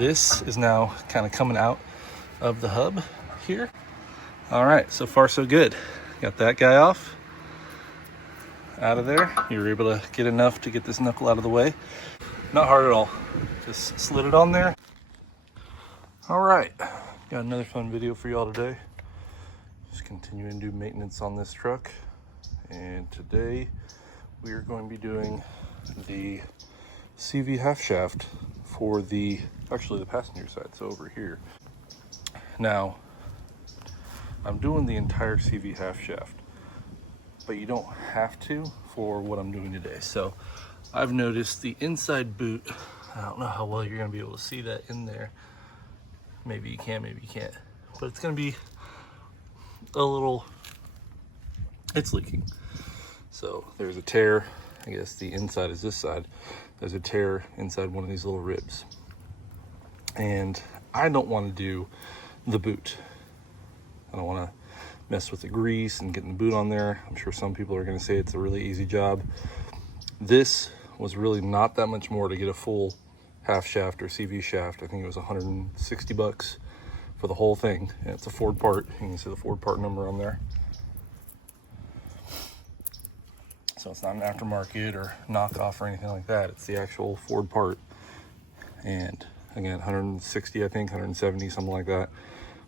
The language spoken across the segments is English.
this is now kind of coming out of the hub here. All right, so far so good. Got that guy off, out of there. You were able to get enough to get this knuckle out of the way. Not hard at all. Just slid it on there. All right, got another fun video for y'all today. Just continuing to do maintenance on this truck. And today we are going to be doing the CV half shaft for the passenger side, so over here. Now, I'm doing the entire CV half shaft, but you don't have to for what I'm doing today. So I've noticed the inside boot, I don't know how well you're gonna be able to see that in there. Maybe you can, maybe you can't, but it's gonna be a little, it's leaking. So there's a tear, I guess the inside is this side. There's a tear inside one of these little ribs. And I don't want to do the boot. I don't want to mess with the grease and getting the boot on there. I'm sure some people are going to say it's a really easy job. This was really not that much more to get a full half shaft or CV shaft. I think it was 160 bucks for the whole thing. And it's a Ford part. You can see the Ford part number on there. So it's not an aftermarket or knockoff or anything like that. It's the actual Ford part. And again, 160, I think, 170, something like that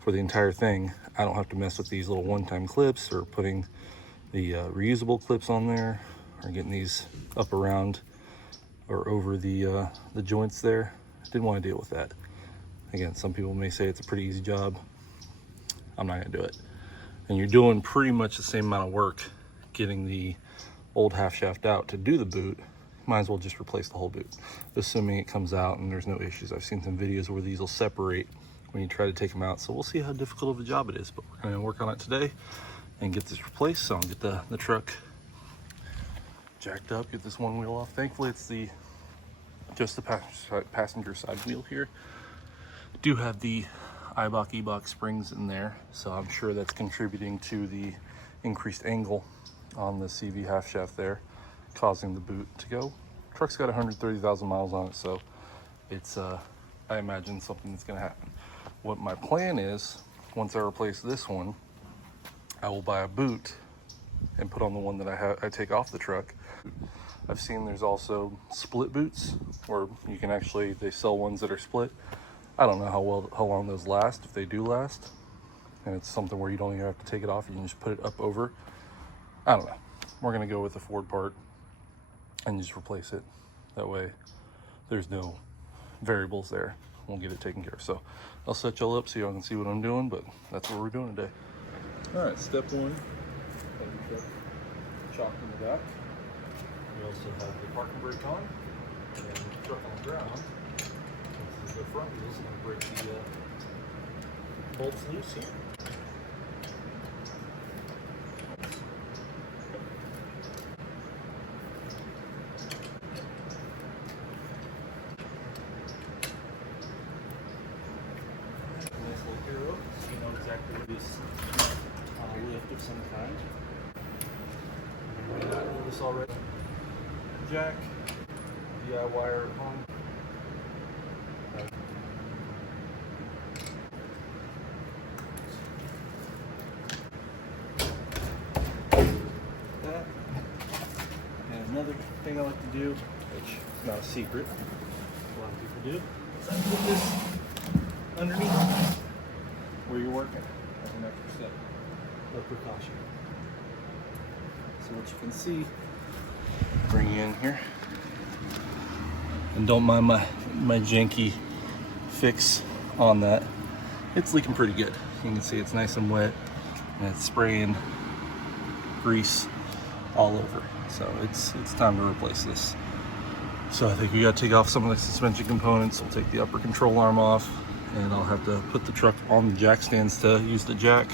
for the entire thing. I don't have to mess with these little one-time clips or putting the reusable clips on there or getting these up around or over the joints there. Didn't want to deal with that. Again, some people may say it's a pretty easy job. I'm not gonna do it. And you're doing pretty much the same amount of work getting the old half shaft out to do the boot. Might as well just replace the whole boot, assuming it comes out and there's no issues. I've seen some videos where these will separate when you try to take them out, so we'll see how difficult of a job it is, but we're gonna work on it today and get this replaced. So I'll get the truck jacked up, get this one wheel off. Thankfully it's just the passenger side wheel here. Do have the E-box springs in there, so I'm sure that's contributing to the increased angle on the CV half shaft there, causing the boot to go. Truck's got 130,000 miles on it, so it's I imagine something that's gonna happen. What my plan is, once I replace this one, I will buy a boot and put on the one that I take off the truck. I've seen there's also split boots, where you can actually, they sell ones that are split. I don't know how long those last, if they do last. And it's something where you don't even have to take it off, you can just put it up over. I don't know. We're gonna go with the Ford part and just replace it. That way there's no variables there. We'll get it taken care of. So I'll set y'all up so y'all can see what I'm doing, but that's what we're doing today. All right, step one, have the truck chocked in the back. We also have the parking brake on and the truck on the ground. This is the front wheels, and I'll break the bolts loose here. Lift of some kind. I know this already. Jack, DI wire at home. That. And another thing I like to do, which is not a secret, a lot of people do, is I put this underneath where you're working as an extra step of precaution. So what you can see, bring you in here, and don't mind my janky fix on that. It's leaking pretty good. You can see it's nice and wet, and it's spraying grease all over. So it's time to replace this. So I think we got to take off some of the suspension components. We'll take the upper control arm off, and I'll have to put the truck on the jack stands to use the jack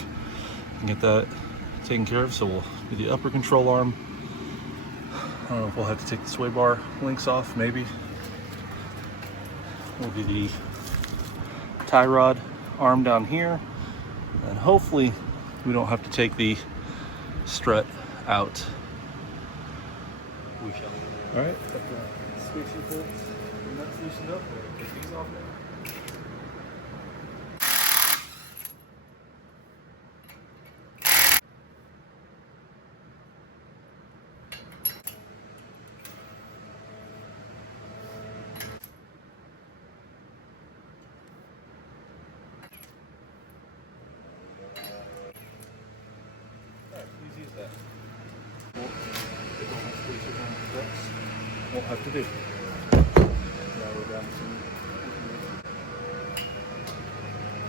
and get that taken care of. So we'll do the upper control arm. I don't know if we'll have to take the sway bar links off, maybe. We'll do the tie rod arm down here, and hopefully we don't have to take the strut out. We shall. All right. Switch your bolts. Nuts loosened up. Get these off now. that. Won't have to do. Now we're down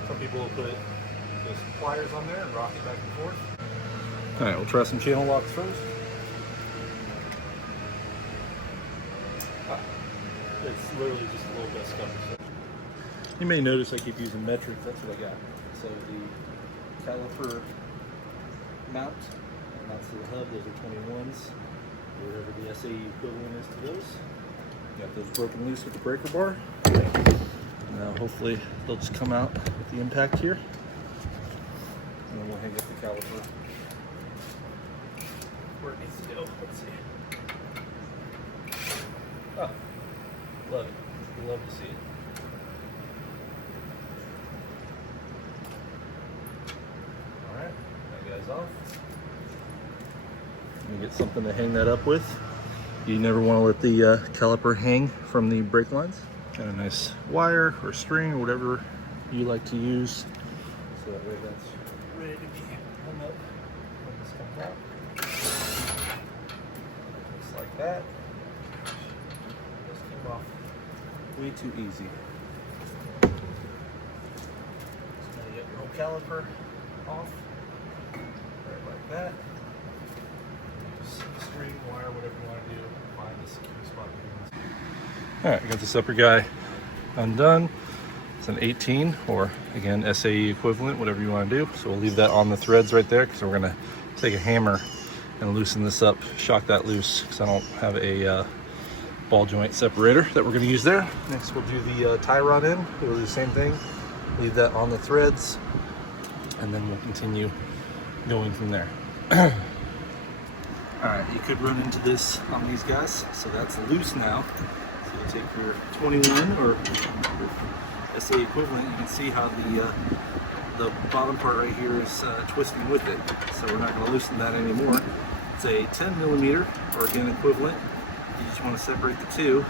some people will put those pliers on there and rock it back and forth. All right, we'll try some channel locks first. It's literally just a little bit of scuffle. You may notice I keep using metric. That's what I got. So the caliper mount, mounts to the hub, those are 21s. Whatever the SAE equivalent is to those. Got those broken loose with the breaker bar. Now hopefully they'll just come out with the impact here. And then we'll hang up the caliper where it needs to go. Let's see. Oh, love it. Love to see it. Alright, that guy's off. You get something to hang that up with. You never want to let the caliper hang from the brake lines. Got a nice wire or string or whatever you like to use. So that way that's ready to be hung up when this comes out. Just like that. This came off way too easy. Just gonna get your whole caliper off. Right like that. String, wire, whatever you want to do, find the secure spot. Alright, I got this upper guy undone. It's an 18, or again, SAE equivalent, whatever you want to do. So we'll leave that on the threads right there, because we're going to take a hammer and loosen this up, shock that loose, because I don't have a ball joint separator that we're going to use there. Next, we'll do the tie rod in. We'll do the same thing, leave that on the threads, and then we'll continue going from there. Alright, you could run into this on these guys, so that's loose now. So you take your 21 or SA equivalent, you can see how the bottom part right here is twisting with it. So we're not going to loosen that anymore. It's a 10 millimeter or again equivalent. You just want to separate the two.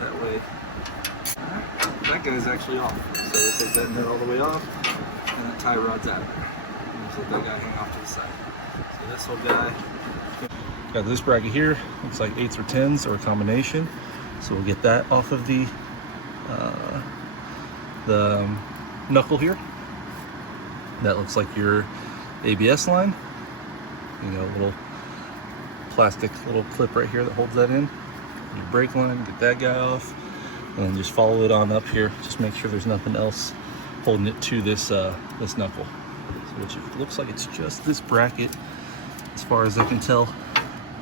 That way, that guy's actually off. So we'll take that nut all the way off, and that tie rod's out. Just let that guy hang off to the side. So this whole guy. Got this bracket here, looks like 8s or 10s or a combination. So we'll get that off of the knuckle here. That looks like your ABS line. You got a little plastic little clip right here that holds that in. Your brake line, get that guy off, and then just follow it on up here. Just make sure there's nothing else holding it to this this knuckle. So which it looks like it's just this bracket, as far as I can tell.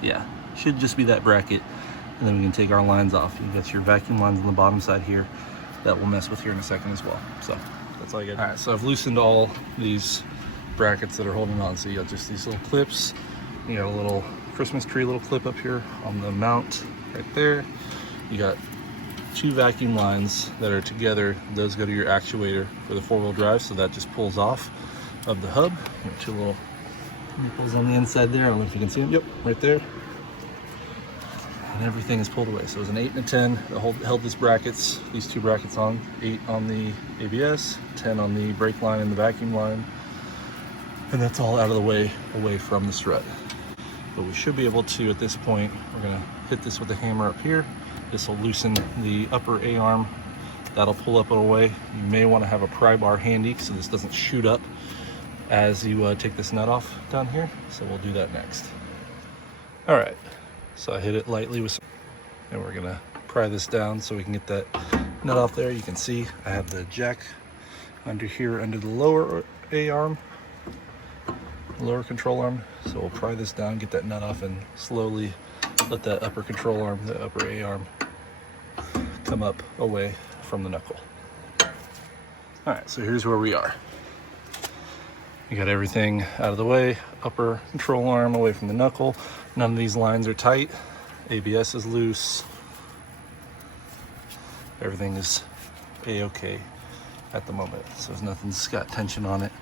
Yeah, should just be that bracket, and then we can take our lines off. You got your vacuum lines on the bottom side here that we'll mess with here in a second as well. So that's all I got. All right, so I've loosened all these brackets that are holding on. So you got just these little clips. You got a little Christmas tree little clip up here on the mount right there. You got 2 vacuum lines that are together. Those go to your actuator for the 4-wheel drive, so that just pulls off of the hub. You have 2 little nipples on the inside there. I don't know if you can see them. Yep, right there. And everything is pulled away. So it was an 8 and a 10 that held these brackets, these 2 brackets on. 8 on the ABS, 10 on the brake line and the vacuum line. And that's all out of the way, away from the strut. But we should be able to, at this point, we're gonna hit this with a hammer up here. This will loosen the upper A-arm. That'll pull up and away. You may wanna have a pry bar handy so this doesn't shoot up as you take this nut off down here. So we'll do that next. All right, so I hit it lightly with some, and we're gonna pry this down so we can get that nut off there. You can see I have the jack under here, under the lower A-arm, lower control arm. So we'll pry this down, get that nut off, and slowly let that upper control arm, the upper A-arm, come up away from the knuckle. All right, so here's where we are. You got everything out of the way, upper control arm away from the knuckle. None of these lines are tight. ABS is loose. Everything is A-okay at the moment. So there's nothing's got tension on it.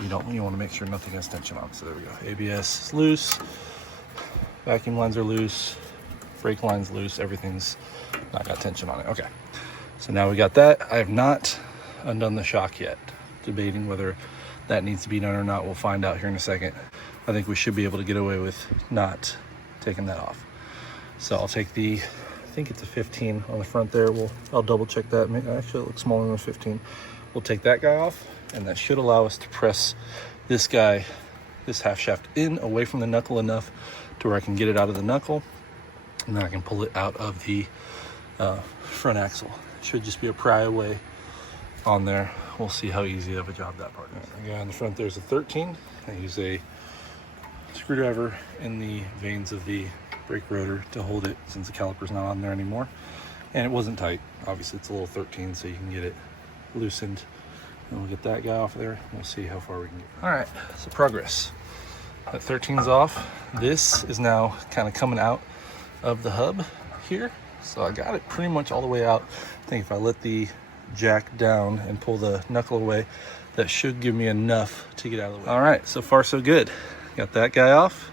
You want to make sure nothing has tension on it. So there we go. ABS is loose. Vacuum lines are loose. Brake line's loose. Everything's not got tension on it. Okay. So now we got that. I have not undone the shock yet. Debating whether that needs to be done or not. We'll find out here in a second. I think we should be able to get away with not taking that off. So I'll take the, I think it's a 15 on the front there. I'll double check that. Actually, it looks smaller than a 15. We'll take that guy off, and that should allow us to press this guy, this half shaft in away from the knuckle enough to where I can get it out of the knuckle, and then I can pull it out of the front axle. It should just be a pry away on there. We'll see how easy of a job that part is. The guy on the front there's a 13. I use a screwdriver in the vanes of the brake rotor to hold it since the caliper's not on there anymore. And it wasn't tight. Obviously it's a little 13, so you can get it loosened. And we'll get that guy off there. We'll see how far we can get. All right, so progress. That 13's off. This is now kind of coming out of the hub here. So I got it pretty much all the way out. I think if I let the jack down and pull the knuckle away, that should give me enough to get out of the way. All right, so far so good. Got that guy off,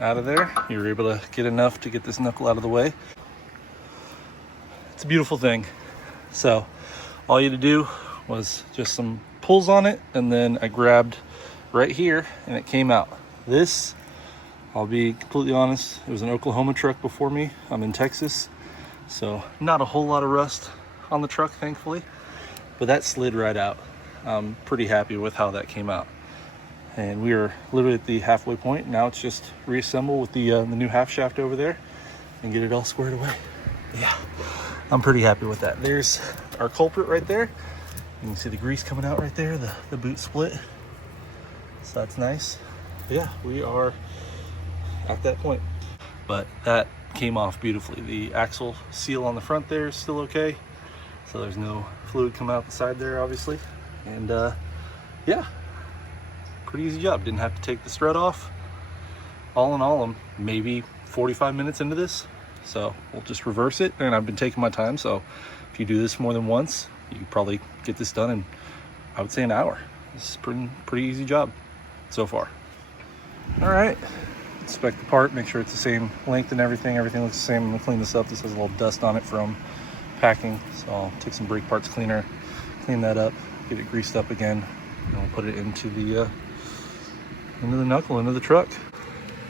out of there. You were able to get enough to get this knuckle out of the way. It's a beautiful thing. So all you had to do was just some pulls on it, and then I grabbed right here and it came out. This, I'll be completely honest, it was an Oklahoma truck before me. I'm in Texas, so not a whole lot of rust on the truck, thankfully, but that slid right out. I'm pretty happy with how that came out. And we are literally at the halfway point. Now it's just reassemble with the new half shaft over there and get it all squared away. Yeah, I'm pretty happy with that. There's our culprit right there. You can see the grease coming out right there, the boot split. So that's nice. Yeah, we are at that point. But that came off beautifully. The axle seal on the front there is still okay. So there's no fluid coming out the side there, obviously. And yeah, pretty easy job. Didn't have to take the strut off. All in all, I'm maybe 45 minutes into this. So we'll just reverse it. And I've been taking my time. So if you do this more than once, you can probably get this done in, I would say, an hour. This is pretty easy job so far. All right, inspect the part, make sure it's the same length and everything. Everything looks the same. I'm gonna clean this up. This has a little dust on it from packing. So I'll take some brake parts cleaner, clean that up, get it greased up again, and we'll put it into the knuckle, into the truck.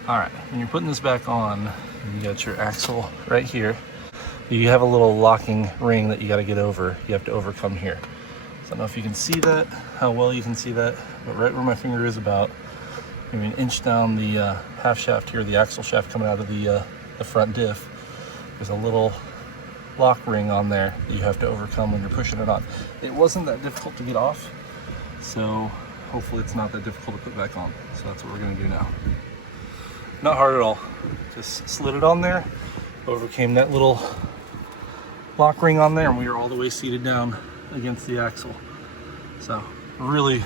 All right, when you're putting this back on, you got your axle right here. You have a little locking ring that you got to get over. You have to overcome here. So I don't know if you can see that, how well you can see that, but right where my finger is, about maybe an inch down the half shaft here, the axle shaft coming out of the front diff, there's a little lock ring on there that you have to overcome when you're pushing it on. It wasn't that difficult to get off, so hopefully it's not that difficult to put back on. So that's what we're gonna do now. Not hard at all. Just slid it on there, overcame that little lock ring on there, and we are all the way seated down against the axle. So really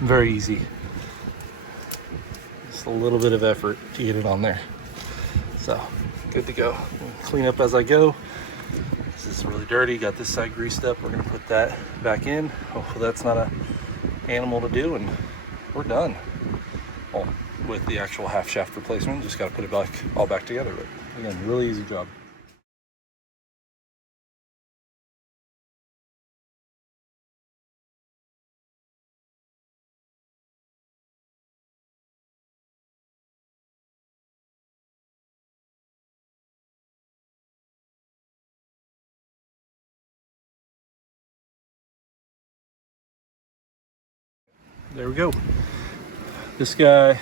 very easy. Just a little bit of effort to get it on there. So good to go. Clean up as I go. This is really dirty. Got this side greased up. We're gonna put that back in. Hopefully that's not an animal to do, and we're done. Well, with the actual half shaft replacement, just got to put it all back together. But again, really easy job. There we go. This guy,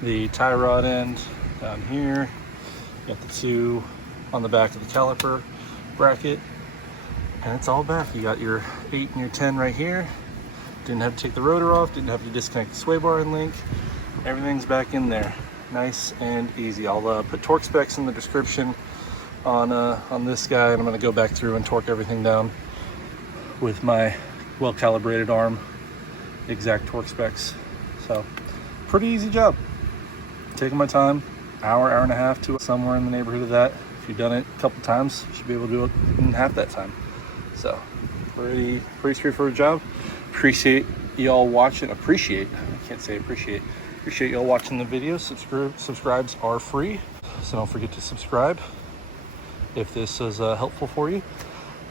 the tie rod end down here. Got the two on the back of the caliper bracket, and it's all back. You got your 8 and your 10 right here. Didn't have to take the rotor off, didn't have to disconnect the sway bar and link. Everything's back in there. Nice and easy. I'll put torque specs in the description on this guy, and I'm gonna go back through and torque everything down with my well-calibrated arm, exact torque specs. So pretty easy job. Taking my time, hour and a half to somewhere in the neighborhood of that. If you've done it a couple times, you should be able to do it in half that time. So pretty straightforward job. Appreciate y'all watching. Appreciate y'all watching the video. Subscribes are free, so don't forget to subscribe if this is helpful for you.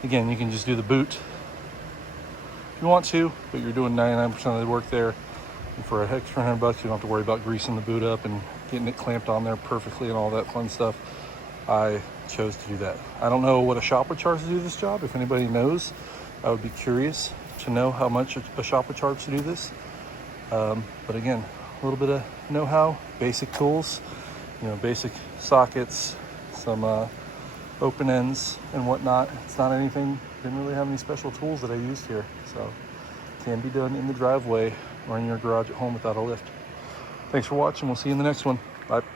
Again, you can just do the boot. you want to, but you're doing 99% of the work there. And for an extra $100, you don't have to worry about greasing the boot up and getting it clamped on there perfectly and all that fun stuff. I chose to do that. I don't know what a shop would charge to do this job. If anybody knows, I would be curious to know how much a shop would charge to do this. But again, a little bit of know-how, basic tools, you know, basic sockets, some open ends and whatnot. It's not anything, didn't really have any special tools that I used here. So it can be done in the driveway or in your garage at home without a lift. Thanks for watching. We'll see you in the next one. Bye.